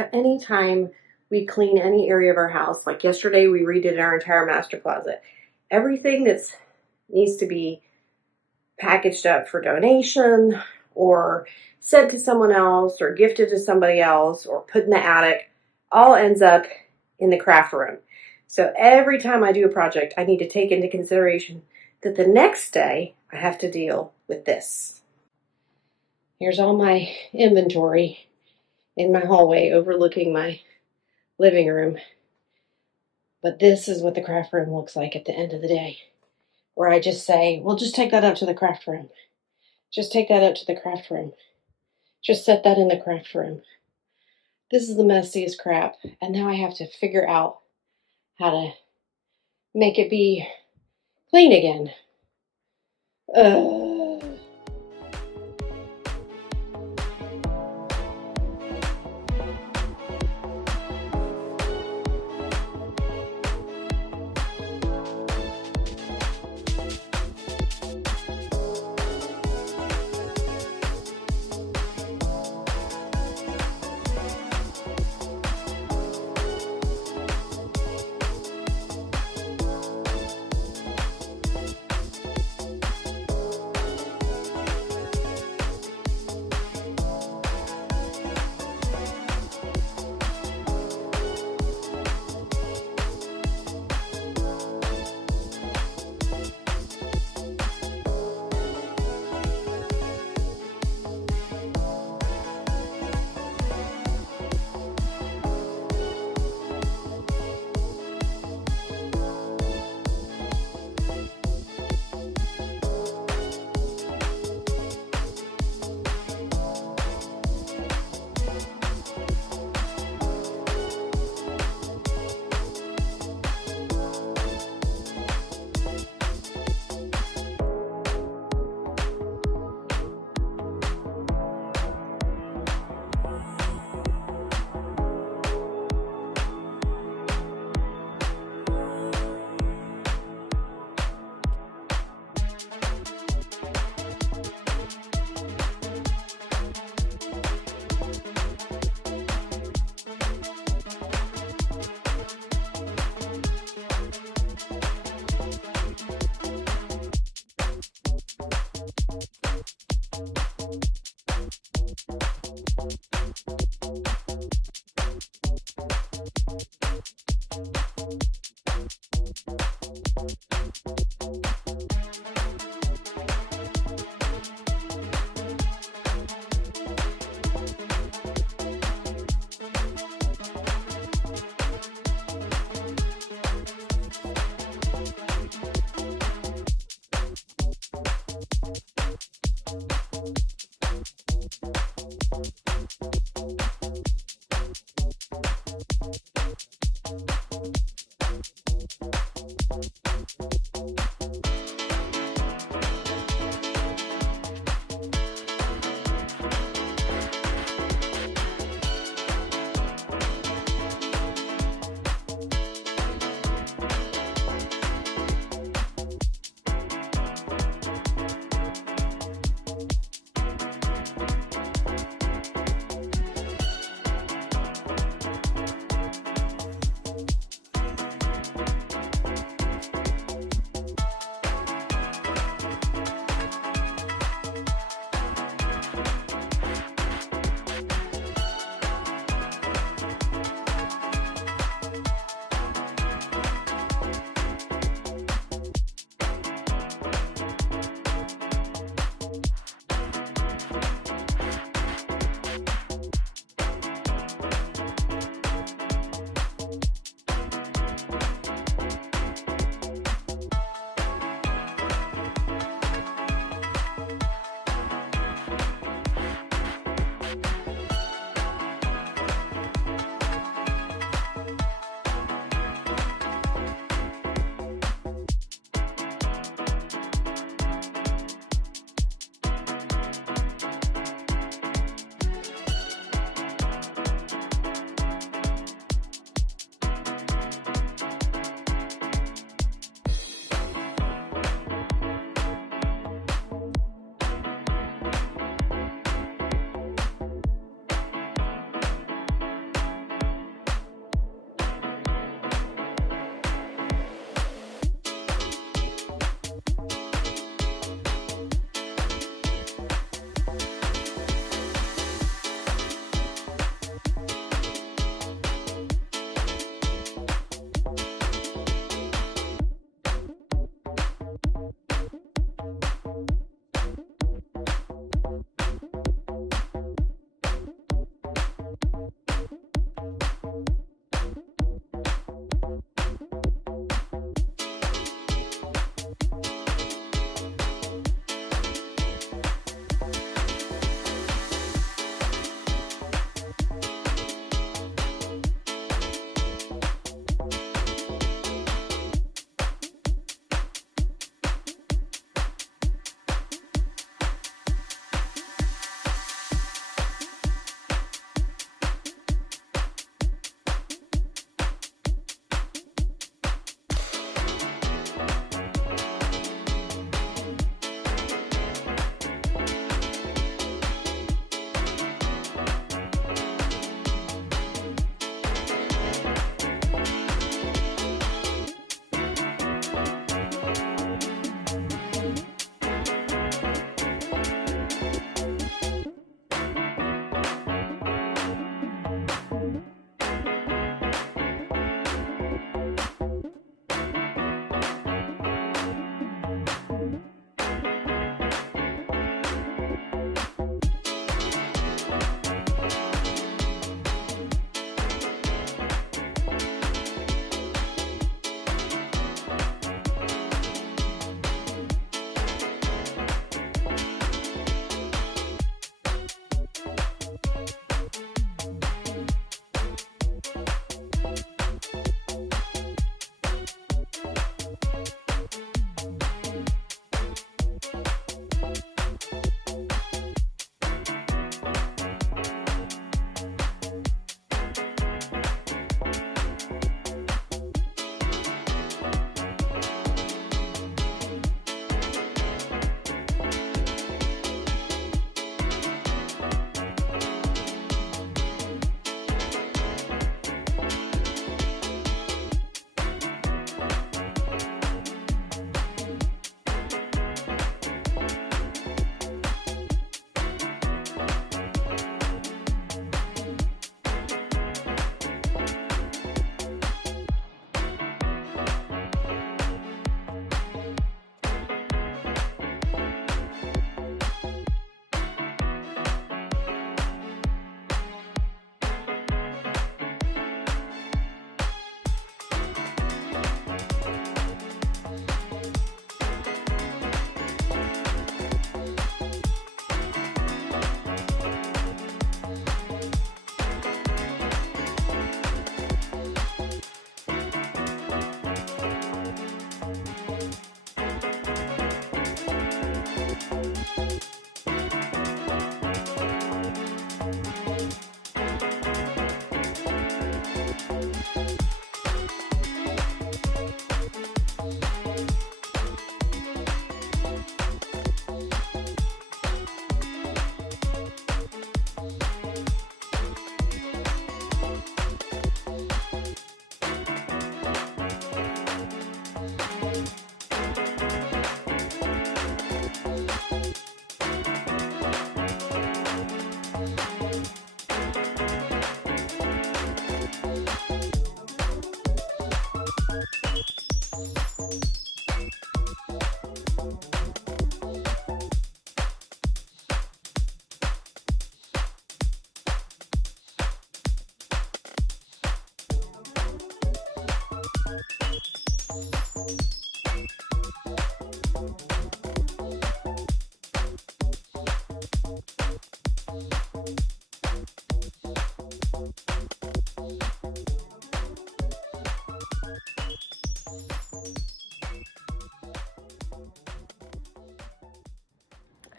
So anytime we clean any area of our house, like yesterday we redid our entire master closet, everything that's needs to be packaged up for donation or sent to someone else or gifted to somebody else or put in the attic all ends up in the craft room. So every time I do a project, I need to take into consideration that the next day I have to deal with this. Here's all my inventory in my hallway overlooking my living room. But this is what the craft room looks like at the end of the day, where I just say, well, just take that up to the craft room. Just take that up to the craft room. Just set that in the craft room. This is the messiest crap, and now I have to figure out how to make it be clean again.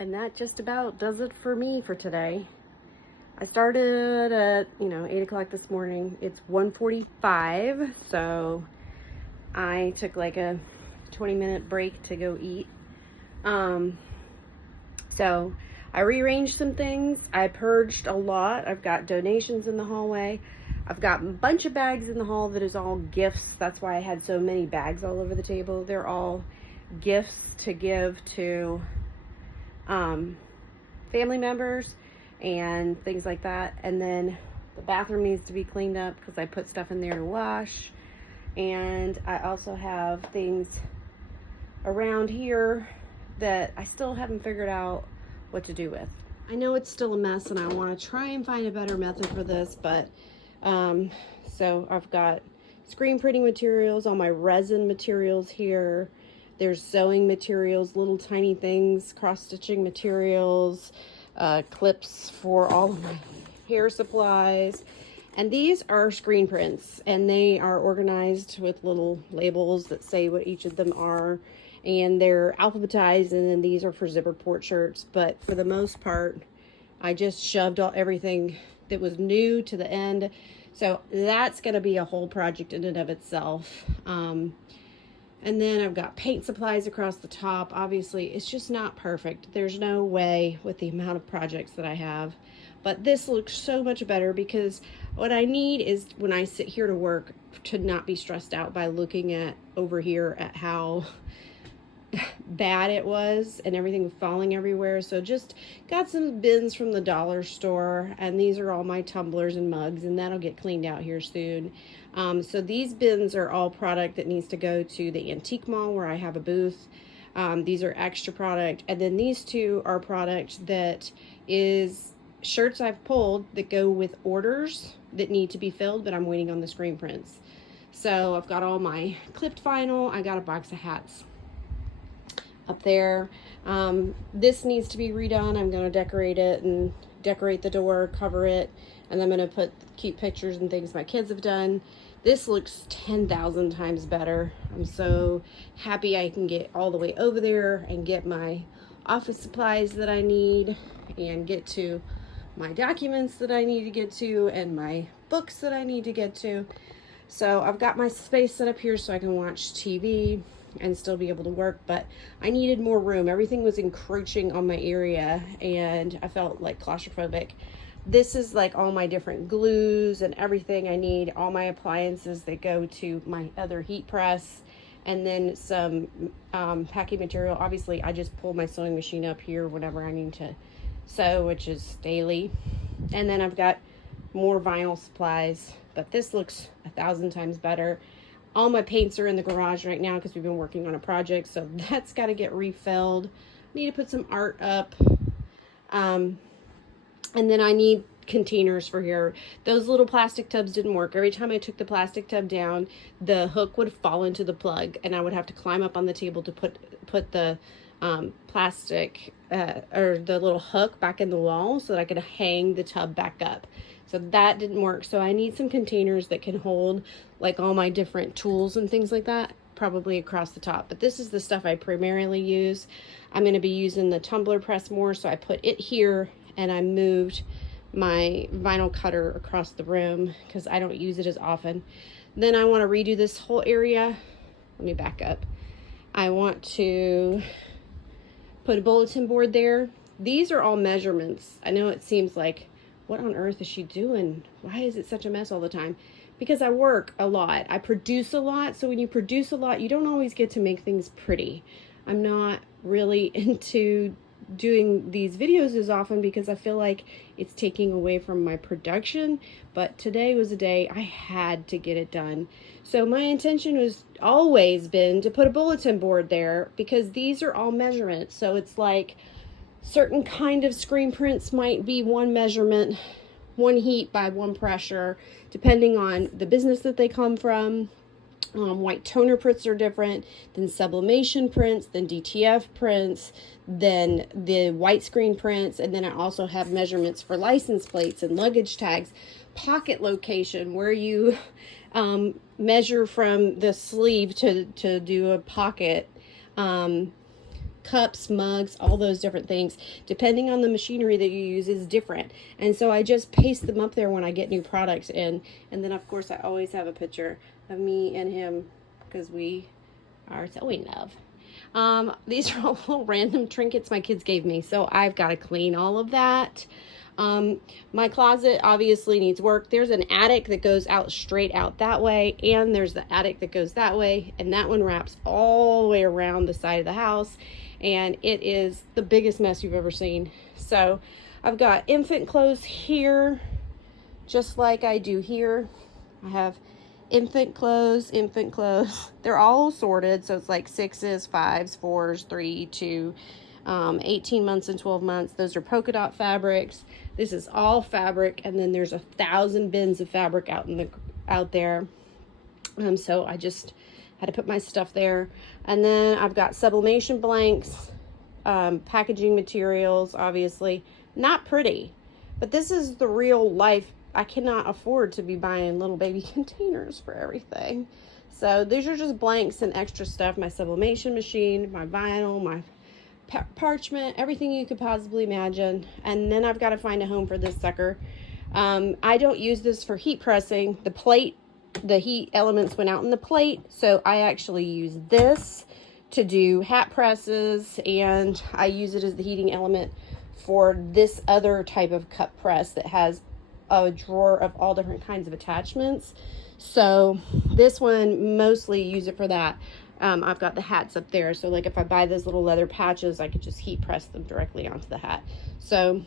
And that just about does it for me for today. I started at, 8 o'clock this morning. It's 1:45, so I took like a 20-minute break to go eat. So I rearranged some things. I purged a lot. I've got donations in the hallway. I've got a bunch of bags in the hall that is all gifts. That's why I had so many bags all over the table. They're all gifts to give to family members and things like that. And then the bathroom needs to be cleaned up because I put stuff in there to wash. And I also have things around here that I still haven't figured out what to do with. I know it's still a mess and I want to try and find a better method for this, but so I've got screen printing materials, all my resin materials here. There's sewing materials, little tiny things, cross-stitching materials, clips for all of my hair supplies. And these are screen prints, and they are organized with little labels that say what each of them are, and they're alphabetized, and then these are for zipper port shirts. But for the most part, I just shoved everything that was new to the end. So that's going to be a whole project in and of itself. And then I've got paint supplies across the top. Obviously, it's just not perfect. There's no way with the amount of projects that I have. But this looks so much better because what I need is when I sit here to work to not be stressed out by looking at over here at how bad it was and everything falling everywhere. So just got some bins from the dollar store, and these are all my tumblers and mugs, and that'll get cleaned out here soon. So these bins are all product that needs to go to the antique mall where I have a booth. These are extra product, and then these two are product that is shirts I've pulled that go with orders that need to be filled, but I'm waiting on the screen prints. So I've got all my clipped vinyl. I got a box of hats up there. This needs to be redone. I'm going to decorate it and decorate the door, cover it, and I'm going to put cute pictures and things my kids have done. This looks 10,000 times better. I'm so happy I can get all the way over there and get my office supplies that I need and get to my documents that I need to get to and my books that I need to get to. So I've got my space set up here so I can watch TV and still be able to work, but I needed more room. Everything was encroaching on my area and I felt like claustrophobic. This is like all my different glues and everything I need, all my appliances that go to my other heat press, and then some packing material. Obviously, I just pull my sewing machine up here whenever I need to sew, which is daily. And then I've got more vinyl supplies, but this looks 1,000 times better. All my paints are in the garage right now because we've been working on a project, so that's got to get refilled. I need to put some art up. And then I need containers for here. Those little plastic tubs didn't work. Every time I took the plastic tub down, the hook would fall into the plug, and I would have to climb up on the table to put the plastic or the little hook back in the wall so that I could hang the tub back up. So that didn't work. So I need some containers that can hold like all my different tools and things like that, probably across the top. But this is the stuff I primarily use. I'm going to be using the tumbler press more, so I put it here and I moved my vinyl cutter across the room because I don't use it as often. Then I want to redo this whole area. Let me back up. I want to put a bulletin board there. These are all measurements. I know it seems like, what on earth is she doing? Why is it such a mess all the time? Because I work a lot. I produce a lot. So when you produce a lot, you don't always get to make things pretty. I'm not really into doing these videos as often because I feel like it's taking away from my production, but today was a day I had to get it done. So my intention was always been to put a bulletin board there because these are all measurements. So it's like certain kind of screen prints might be one measurement, one heat by one pressure, depending on the business that they come from. White toner prints are different than sublimation prints, than DTF prints, than the white screen prints. And then I also have measurements for license plates and luggage tags, pocket location, where you cups, mugs, all those different things, depending on the machinery that you use, is different. And so I just paste them up there when I get new products in. And then of course I always have a picture of me and him, because we are so in love. These are all little random trinkets my kids gave me, so I've got to clean all of that. My closet obviously needs work. There's an attic that goes out straight out that way, and there's the attic that goes that way, and that one wraps all the way around the side of the house, and it is the biggest mess you've ever seen. So I've got infant clothes here, just like I do here. I have infant clothes. They're all sorted, so it's like 6s, 5s, 4s, 3, 2, 18 months and 12 months. Those are polka dot fabrics. This is all fabric, and then there's 1,000 bins of fabric out there. So I just had to put my stuff there. And then I've got sublimation blanks, packaging materials, obviously not pretty, but this is the real life. I cannot afford to be buying little baby containers for everything. So these are just blanks and extra stuff. My sublimation machine, my vinyl, my parchment, everything you could possibly imagine. And then I've got to find a home for this sucker. I don't use this for heat pressing. The plate, the heat elements went out in the plate, so I actually use this to do hat presses, and I use it as the heating element for this other type of cup press that has a drawer of all different kinds of attachments. So this one, mostly use it for that. I've got the hats up there, so like if I buy those little leather patches, I could just heat press them directly onto the hat. So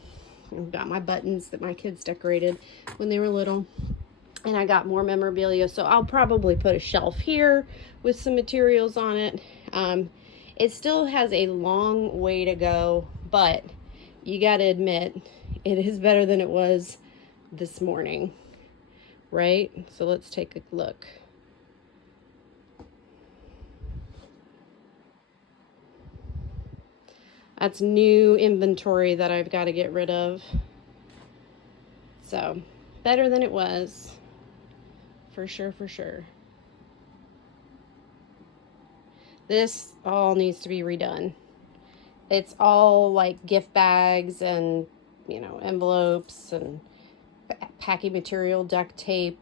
I've got my buttons that my kids decorated when they were little, and I got more memorabilia. So I'll probably put a shelf here with some materials on it. It still has a long way to go, but you got to admit it is better than it was this morning, right? So let's take a look. That's new inventory that I've got to get rid of. So better than it was, for sure, for sure. This all needs to be redone. It's all like gift bags and, you know, envelopes and packing material, duct tape,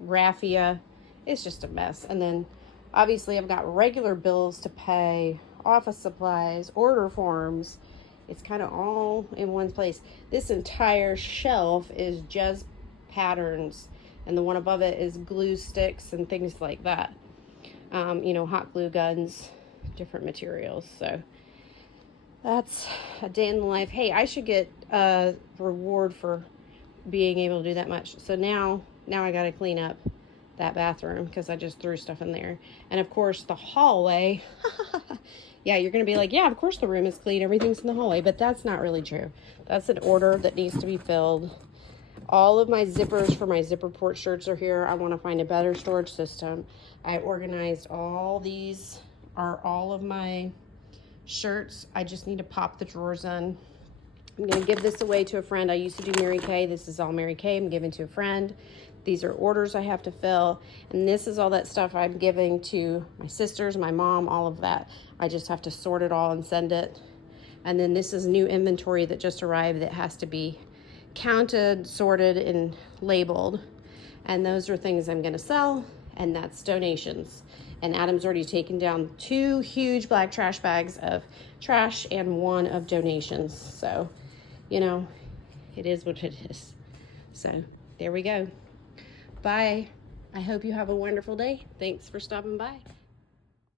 raffia. It's just a mess. And then obviously I've got regular bills to pay, office supplies, order forms. It's kind of all in one place. This entire shelf is just patterns, and the one above it is glue sticks and things like that. You know, hot glue guns, different materials. So that's a day in the life. Hey, I should get a reward for being able to do that much. So now I got to clean up that bathroom because I just threw stuff in there. And of course the hallway. Yeah, you're going to be like, yeah, of course the room is clean. Everything's in the hallway. But that's not really true. That's an order that needs to be filled. All of my zippers for my zipper port shirts are here. I want to find a better storage system. I organized all these are all of my shirts. I just need to pop the drawers in. I'm going to give this away to a friend. I used to do Mary Kay. This is all Mary Kay. I'm giving to a friend. These are orders I have to fill. And this is all that stuff I'm giving to my sisters, my mom, all of that. I just have to sort it all and send it. And then this is new inventory that just arrived that has to be counted, sorted, and labeled. And those are things I'm going to sell, and that's donations. And Adam's already taken down 2 huge black trash bags of trash and 1 of donations. So, you know, it is what it is. So there we go. Bye. I hope you have a wonderful day. Thanks for stopping by.